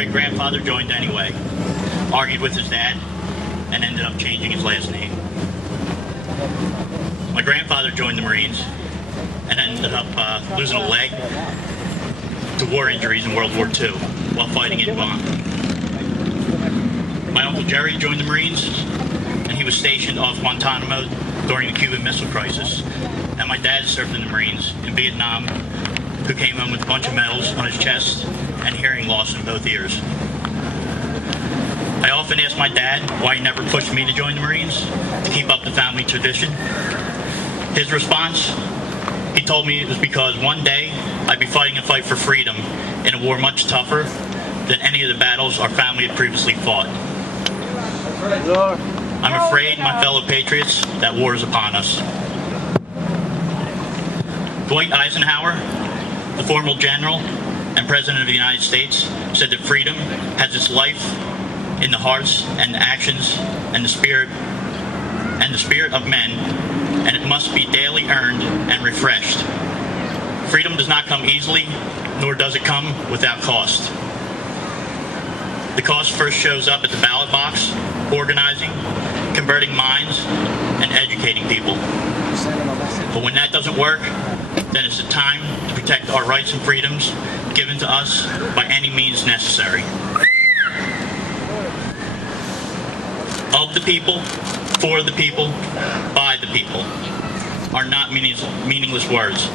great-grandfather joined anyway, argued with his dad, and ended up changing his last name. My grandfather joined the Marines and ended up losing a leg to war injuries in World War II while fighting in Guam. My Uncle Jerry joined the Marines, and he was stationed off Guantanamo during the Cuban Missile Crisis. And my dad served in the Marines in Vietnam, who came home with a bunch of medals on his chest and hearing loss in both ears. I often ask my dad why he never pushed me to join the Marines to keep up the family tradition. His response, he told me it was because one day I'd be fighting a fight for freedom in a war much tougher than any of the battles our family had previously fought. I'm afraid, my fellow patriots, that war is upon us. Dwight Eisenhower, the former general and President of the United States, said that freedom has its life in the hearts and the actions and the spirit of men, and it must be daily earned and refreshed. Freedom does not come easily, nor does it come without cost. The cost first shows up at the ballot box, organizing, converting minds, and educating people. But when that doesn't work, then it's the time to protect our rights and freedoms given to us by any means necessary. Of the people, for the people, by the people are not meaningless words.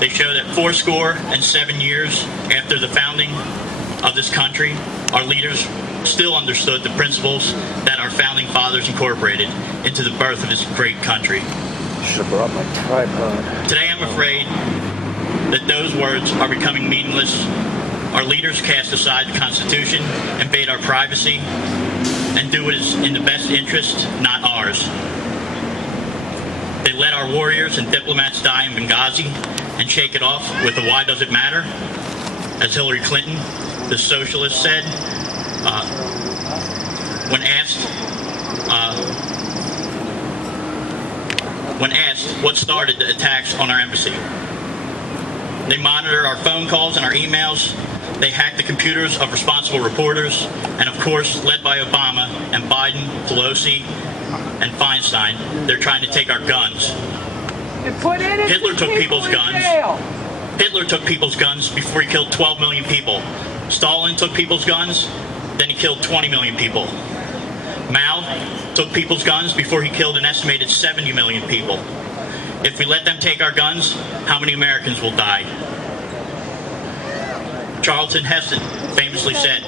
They show that 77 years after the founding of this country, our leaders still understood the principles that our founding fathers incorporated into the birth of this great country. Should have brought my tripod. Today I'm afraid that those words are becoming meaningless. Our leaders cast aside the Constitution, invade our privacy, and do what is in the best interest, not ours. They let our warriors and diplomats die in Benghazi and shake it off with a "why does it matter?" As Hillary Clinton, the socialist, said when asked what started the attacks on our embassy. They monitor our phone calls and our emails. They hack the computers of responsible reporters, and of course, led by Obama and Biden, Pelosi, and Feinstein, they're trying to take our guns. Hitler took people's guns. Hitler took people's guns before he killed 12 million people. Stalin took people's guns, then he killed 20 million people. Mao took people's guns before he killed an estimated 70 million people. If we let them take our guns, how many Americans will die? Charlton Heston famously said,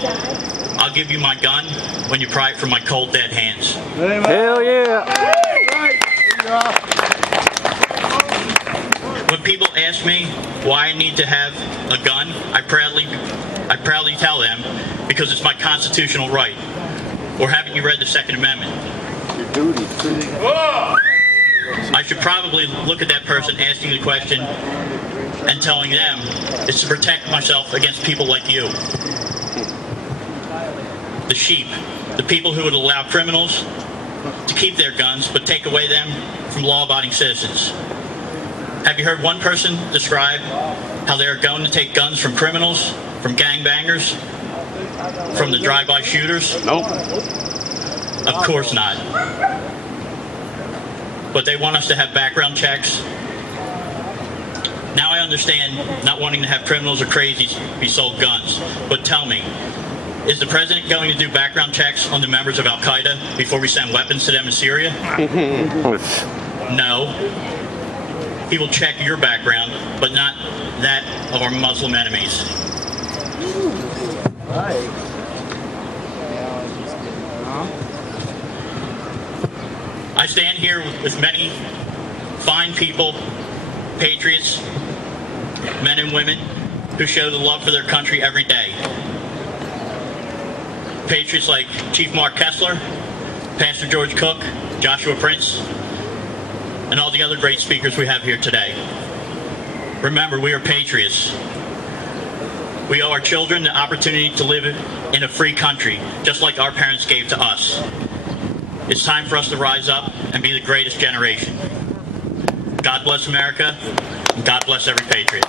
"I'll give you my gun when you pry it from my cold, dead hands." Hell yeah! When people ask me why I need to have a gun, I proudly tell them because it's my constitutional right. Or haven't you read the Second Amendment? Your duty. I should probably look at that person asking the question and telling them it's to protect myself against people like you. The sheep, the people who would allow criminals to keep their guns but take away them from law-abiding citizens. Have you heard one person describe how they are going to take guns from criminals, from gangbangers, from the drive-by shooters? Nope. Of course not. But they want us to have background checks. Now I understand not wanting to have criminals or crazies be sold guns. But tell me, is the president going to do background checks on the members of Al-Qaeda before we send weapons to them in Syria? No. He will check your background, but not that of our Muslim enemies. I stand here with many fine people, patriots, men and women who show the love for their country every day. Patriots like Chief Mark Kessler, Pastor George Cook, Joshua Prince, and all the other great speakers we have here today. Remember, we are patriots. We owe our children the opportunity to live in a free country, just like our parents gave to us. It's time for us to rise up and be the greatest generation. God bless America, and God bless every patriot.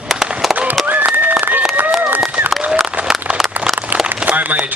my attorney